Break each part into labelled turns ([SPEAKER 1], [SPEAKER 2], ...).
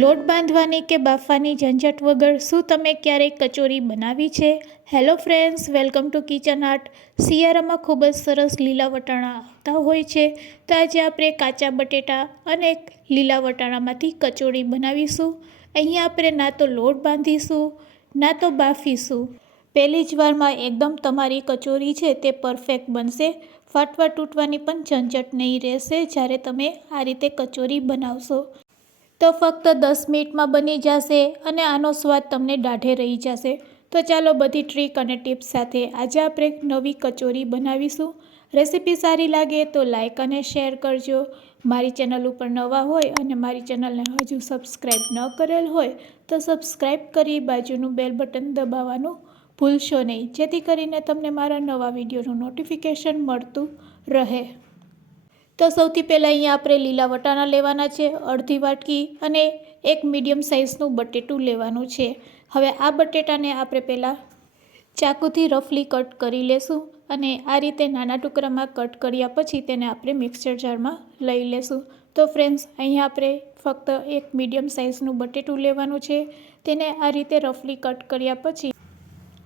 [SPEAKER 1] લોટ બાંધવાની કે બાફવાની ઝંઝટ વગર શું તમે ક્યારેય કચોરી બનાવી છે? Hello friends welcome to kitchen art શિયાળામાં ખૂબ જ સરસ લીલા વટાણા આવતા હોય છે. તો આજે આપણે કાચા બટેટા અને લીલા વટાણામાંથી કચોરી બનાવીશું. અહીંયા આપણે ના તો લોટ બાંધીશું, ના તો બાફીશું. પહેલી જ વારમાં એકદમ તમારી કચોરી છે તે પરફેક્ટ બનશે. ફાટવા તૂટવાની પણ ઝંઝટ નહીં રહેશે જ્યારે તમે આ રીતે કચોરી બનાવશો. તો ફક્ત દસ મિનિટમાં બની જશે અને આનો સ્વાદ તમને દાઢે રહી જશે. તો ચાલો બધી ટ્રીક અને ટિપ્સ સાથે આજે આપણે નવી કચોરી બનાવીશું. રેસીપી સારી લાગે તો લાઇક અને શેર કરજો. મારી ચેનલ ઉપર નવા હોય અને મારી ચેનલને હજુ સબસ્ક્રાઈબ ન કરેલ હોય તો સબસ્ક્રાઈબ કરી બાજુનું બેલ બટન દબાવવાનું ભૂલશો નહીં. જેથી કરીને તમને મારા નવા વિડીયોનું નોટિફિકેશન મળતું રહે. તો સૌથી પહેલાં અહીંયા આપણે લીલા વટાણા લેવાના છે, અડધી વાટકી અને એક મીડિયમ સાઇઝનું બટેટું લેવાનું છે. હવે આ બટેટાને આપણે પહેલાં ચાકુથી રફલી કટ કરી લેશું અને આ રીતે નાના ટુકડામાં કટ કર્યા પછી તેને આપણે મિક્સર જારમાં લઈ લેશું. તો ફ્રેન્ડ્સ, અહીંયા આપણે ફક્ત એક મીડિયમ સાઇઝનું બટેટું લેવાનું છે. તેને આ રીતે રફલી કટ કર્યા પછી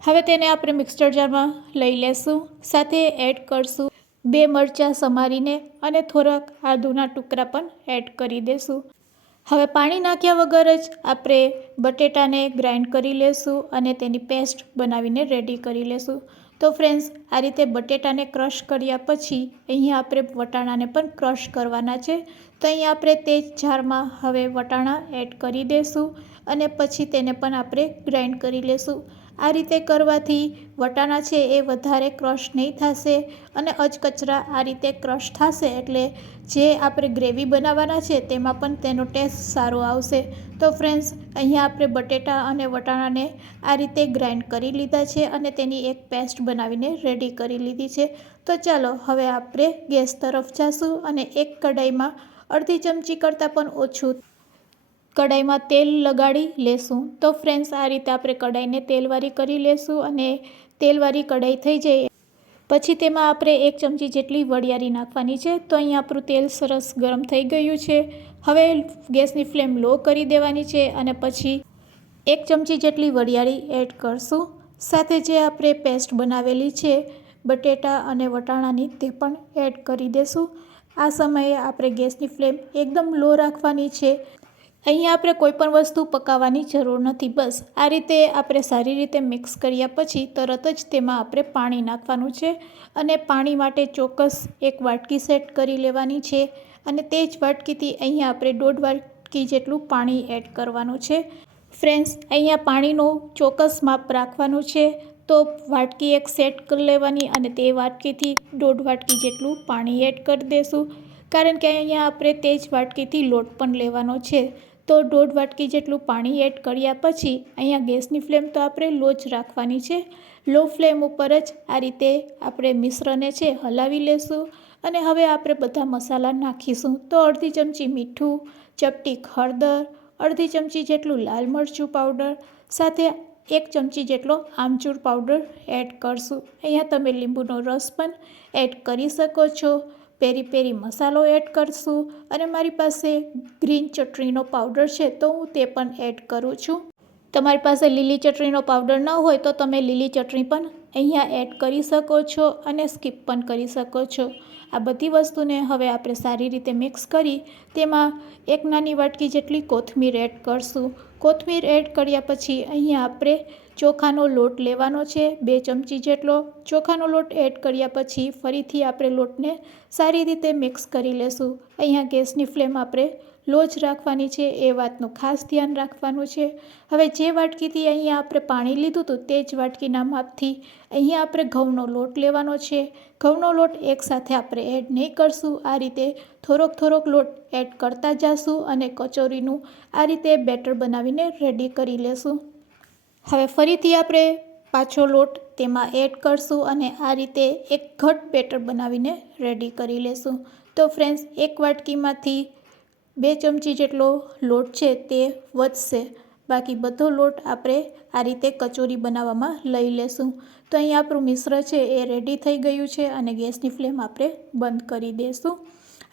[SPEAKER 1] હવે તેને આપણે મિક્સર જારમાં લઈ લેશું. સાથે એડ કરશું બે મરચાં સમારીને અને થોડાક આદુના ટુકડા પણ એડ કરી દેશું. હવે પાણી નાખ્યા વગર જ આપણે બટેટાને ગ્રાઇન્ડ કરી લેશું અને તેની પેસ્ટ બનાવીને રેડી કરી લેશું. તો ફ્રેન્ડ્સ, આ રીતે બટેટાને ક્રશ કર્યા પછી અહીંયા આપણે વટાણાને પણ ક્રશ કરવાના છે. તો અહીંયા આપણે તે જારમાં હવે વટાણા એડ કરી દઈશું અને પછી તેને પણ આપણે ગ્રાઇન્ડ કરી લેશું. આ રીતે કરવાથી વટાણા છે એ વધારે ક્રશ નહીં થશે અને અચકચરા આ રીતે ક્રશ થશે એટલે જે આપણે ગ્રેવી બનાવવાના છે તેમાં પણ તેનો ટેસ્ટ સારો આવશે. તો ફ્રેન્ડ્સ, અહીંયા આપણે બટેટા અને વટાણાને આ રીતે ગ્રાઇન્ડ કરી લીધા છે અને તેની એક પેસ્ટ બનાવીને રેડી કરી લીધી છે. તો ચાલો, હવે આપણે ગેસ તરફ જઈશું અને એક કઢાઈમાં અડધી ચમચી કરતાં પણ ઓછું કઢાઈમાં તેલ લગાડી લેશું. તો ફ્રેન્ડ્સ આ રીતે આપણે કઢાઈને તેલવાળી કરી લેશું અને તેલવાળી કઢાઈ થઈ જાય. પછી તેમાં આપણે એક ચમચી જેટલી વડિયારી નાખવાની છે. તો અહીં આપણું તેલ સરસ ગરમ થઈ ગયું છે. હવે ગેસની ફ્લેમ લો કરી દેવાની છે અને પછી એક ચમચી જેટલી વડિયાળી એડ કરશું. સાથે જે આપણે પેસ્ટ બનાવેલી છે, બટેટા અને વટાણાની તે પણ એડ કરી દેશું. આ સમયે આપણે ગેસની ફ્લેમ એકદમ લો રાખવાની છે અહીંયા આપણે કોઈ પણ વસ્તુ પકાવવાની જરૂર નથી. બસ, આ રીતે આપણે સારી રીતે મિક્સ કર્યા પછી તરત જ તેમાં આપણે પાણી નાખવાનું છે અને પાણી માટે ચોક્કસ એક વાટકી સેટ કરી લેવાની છે અને તે જ વાટકીથી અહીંયા આપણે દોઢ વાટકી જેટલું પાણી એડ કરવાનું છે. ફ્રેન્ડ્સ, અહીંયા પાણીનું ચોક્કસ માપ રાખવાનું છે. તો વાટકી એક સેટ કરી લેવાની અને તે વાટકીથી દોઢ વાટકી જેટલું પાણી એડ કરી દેશું. કારણ કે અહીંયા આપણે તે જ વાટકીથી લોટ પણ લેવાનો છે. તો દોઢ વાટકી જેટલું પાણી એડ કર્યા પછી અહીંયા ગેસની ફ્લેમ તો આપણે લો જ રાખવાની છે. લો ફ્લેમ ઉપર જ આ રીતે આપણે મિશ્રને છે હલાવી લેશું અને હવે આપણે બધા મસાલા નાખીશું. તો અડધી ચમચી મીઠું, ચપટી હળદર, અડધી ચમચી જેટલું લાલ મરચું પાવડર, સાથે એક ચમચી જેટલો આમચૂર પાવડર એડ કરશું. અહીંયા તમે લીંબુનો રસ પણ એડ કરી શકો છો. પેરી પેરી મસાલો એડ કરશું અને મારી પાસે ગ્રીન ચટણીનો પાવડર છે તો હું તે પણ એડ કરું છું. તમારી પાસે લીલી ચટણીનો પાવડર ન હોય તો તમે લીલી ચટણી પણ અહીંયા એડ કરી શકો છો અને સ્કીપ પણ કરી શકો છો. આ બધી વસ્તુને હવે આપણે સારી રીતે મિક્સ કરી તેમાં એક નાની વાટકી જેટલી કોથમીર એડ કરશું. કોથમીર એડ કર્યા પછી અહીંયા આપણે ચોખાનો લોટ લેવાનો છે, બે ચમચી જેટલો. ચોખાનો લોટ એડ કર્યા પછી ફરીથી આપણે લોટને સારી રીતે મિક્સ કરી લેશું. અહીંયા ગેસની ફ્લેમ આપણે લો જ રાખવાની છે, એ વાતનું ખાસ ધ્યાન રાખવાનું છે. હવે જે વાટકીથી અહીંયા આપણે પાણી લીધું હતું, તે જ વાટકીના માપથી અહીંયા આપણે ઘઉંનો લોટ લેવાનો છે. ઘઉંનો લોટ એકસાથે આપણે એડ નહીં કરશું, આ રીતે થોડોક થોડોક લોટ એડ કરતા જશું અને કચોરીનું આ રીતે બેટર બનાવીને રેડી કરી લેશું. હવે ફરીથી આપણે પાછો લોટ તેમાં એડ કરશું અને આ રીતે એક ઘટ બેટર બનાવીને રેડી કરી લેશું. તો ફ્રેન્ડ્સ એક વાટકીમાંથી બે ચમચી જેટલો લોટ છે તે વધશે. બાકી બધો લોટ આપણે આ રીતે કચોરી બનાવવામાં લઈ લેશું. તો અહીં આપણું મિશ્ર છે એ રેડી થઈ ગયું છે અને ગેસની ફ્લેમ આપણે બંધ કરી દઈશું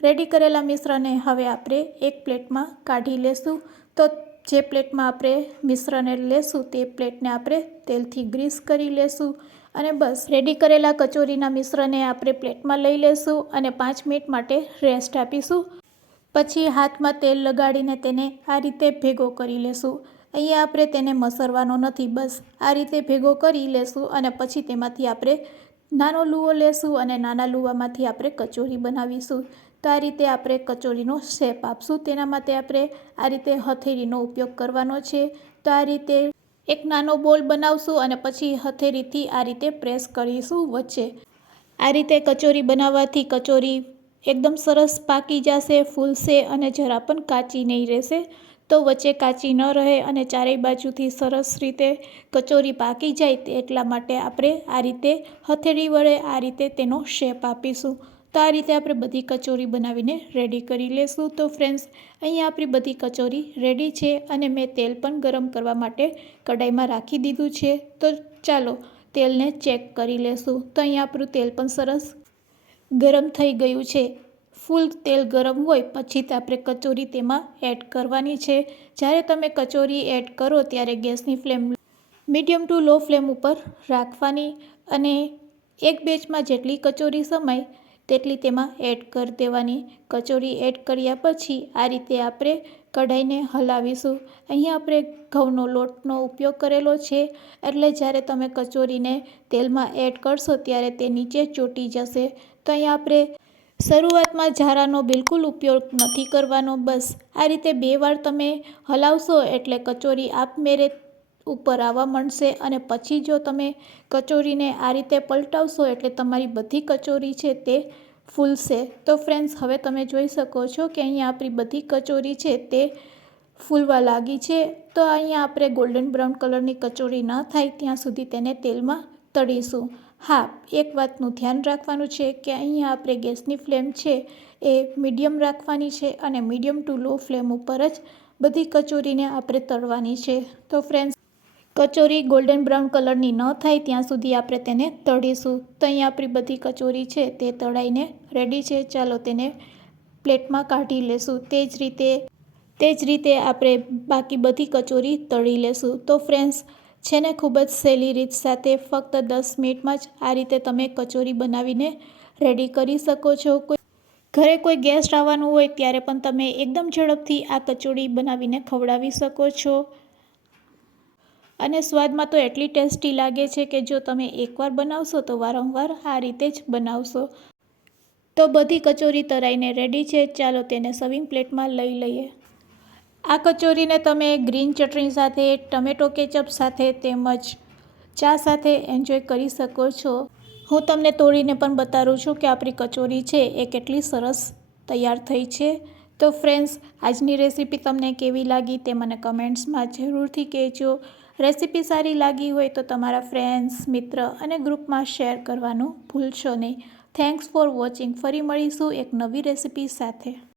[SPEAKER 1] રેડી કરેલા મિશ્રને હવે આપણે એક પ્લેટમાં કાઢી લેશું. તો જે પ્લેટમાં આપણે મિશ્રણને લેશું તે પ્લેટને આપણે તેલથી ગ્રીસ કરી લેશું અને બસ રેડી કરેલા કચોરીના મિશ્રણને આપણે પ્લેટમાં લઈ લેશું અને પાંચ મિનિટ માટે રેસ્ટ આપીશું. પછી હાથમાં તેલ લગાડીને તેને આ રીતે ભેગો કરી લેશું. અહીંયા આપણે તેને મસરવાનો નથી, બસ આ રીતે ભેગો કરી લેશું અને પછી તેમાંથી આપણે નાનો લુવો લેશું અને નાના લુવામાંથી આપણે કચોરી બનાવીશું. તો આ રીતે આપણે કચોરીનો શેપ આપશું. તેના માટે આપણે આ રીતે હથેળીનો ઉપયોગ કરવાનો છે. તો આ રીતે એક નાનો બોલ બનાવશું અને પછી હથેળીથી આ રીતે પ્રેસ કરીશું વચ્ચે. આ રીતે કચોરી બનાવવાથી કચોરી એકદમ સરસ પાકી જશે, ફૂલશે અને જરા પણ કાચી નહીં રહેશે. તો વચ્ચે કાચી ન રહે અને ચારેય બાજુથી સરસ રીતે કચોરી પાકી જાય એટલા માટે આપણે આ રીતે હથેળી વડે આ રીતે તેનો શેપ આપીશું. તો આ રીતે આપણે બધી કચોરી બનાવીને રેડી કરી લેશું. તો ફ્રેન્ડ્સ અહીંયા આપણી બધી કચોરી રેડી છે અને મેં તેલ પણ ગરમ કરવા માટે કઢાઈમાં રાખી દીધું છે. તો ચાલો તેલને ચેક કરી લેશું. તો અહીંયા આપણું તેલ પણ સરસ ગરમ થઈ ગયું છે. ફૂલ તેલ ગરમ હોય પછી જ આપણે કચોરી તેમાં એડ કરવાની છે. જ્યારે તમે કચોરી એડ કરો ત્યારે ગેસની flame medium to low flame ઉપર રાખવાની અને એક બેચમાં જેટલી કચોરી સમાય તેટલી તેમાં એડ કરી દેવાની. કચોરી એડ કર્યા પછી આ રીતે આપણે કઢાઈને હલાવીશું. અહીં આપણે ઘઉંનો લોટનો ઉપયોગ કરેલો છે. એટલે જ્યારે તમે કચોરીને તેલમાં એડ કરશો ત્યારે તે નીચે ચોંટી જશે. તો અહીં આપણે શરૂઆતમાં ઝારાનો બિલકુલ ઉપયોગ નથી કરવાનો. બસ આ રીતે બે વાર તમે હલાવશો એટલે કચોરી આપમેળે ઉપર આવવા માંડશે અને પછી જો તમે કચોરીને આ રીતે પલટાવશો એટલે તમારી બધી કચોરી છે તે ફૂલશે. તો ફ્રેન્ડ્સ હવે તમે જોઈ શકો છો કે અહીંયા આપણી બધી કચોરી છે તે ફૂલવા લાગી છે. તો અહીંયા આપણે ગોલ્ડન બ્રાઉન કલરની કચોરી ન થાય ત્યાં સુધી તેને તેલમાં તળીશું. હા, એક વાતનું ધ્યાન રાખવાનું છે કે અહીંયા આપણે ગેસની ફ્લેમ છે એ મીડિયમ રાખવાની છે અને મીડિયમ ટુ લો ફ્લેમ ઉપર જ બધી કચોરીને આપણે તળવાની છે. તો ફ્રેન્ડ્સ કચોરી ગોલ્ડન બ્રાઉન કલરની ન થાય ત્યાં સુધી આપણે તેને તળીશું. તો અહીં આપણી બધી કચોરી છે તે તળાઈને રેડી છે. ચાલો તેને પ્લેટમાં કાઢી લેશું. તે જ રીતે, તે જ રીતે આપણે બાકી બધી કચોરી તળી લેશું. તો ફ્રેન્ડ્સ છે ને ખૂબ જ સહેલી રીત સાથે ફક્ત દસ મિનિટમાં જ આ રીતે તમે કચોરી બનાવીને રેડી કરી શકો છો. કોઈ, ઘરે કોઈ ગેસ્ટ આવવાનું હોય ત્યારે પણ તમે એકદમ ઝડપથી આ કચોરી બનાવીને ખવડાવી શકો છો. અને સ્વાદમાં તો એટલી ટેસ્ટી લાગે છે કે જો તમે એકવાર બનાવશો તો વારંવાર આ રીતે જ બનાવશો. તો બધી કચોરી તરાઈને રેડી છે. ચાલો તેને સર્વિંગ પ્લેટમાં લઈ લઈએ. આ કચોરીને તમે ગ્રીન ચટણી સાથે, ટમેટો કેચઅપ સાથે તેમજ ચા સાથે એન્જોય કરી શકો છો. હું તમને તોડીને પણ બતાવું છું કે આપણી કચોરી છે એ કેટલી સરસ તૈયાર થઈ છે. તો ફ્રેન્ડ્સ આજની રેસીપી તમને કેવી લાગી તે મને કમેન્ટ્સમાં જરૂરથી કહેજો. રેસીપી સારી લાગી હોય તો તમારા ફ્રેન્ડ્સ મિત્ર અને ગ્રુપમાં શેર કરવાનું ભૂલશો નહીં. થેન્ક્સ ફોર વોચિંગ ફરી મળીશું એક નવી રેસીપી સાથે.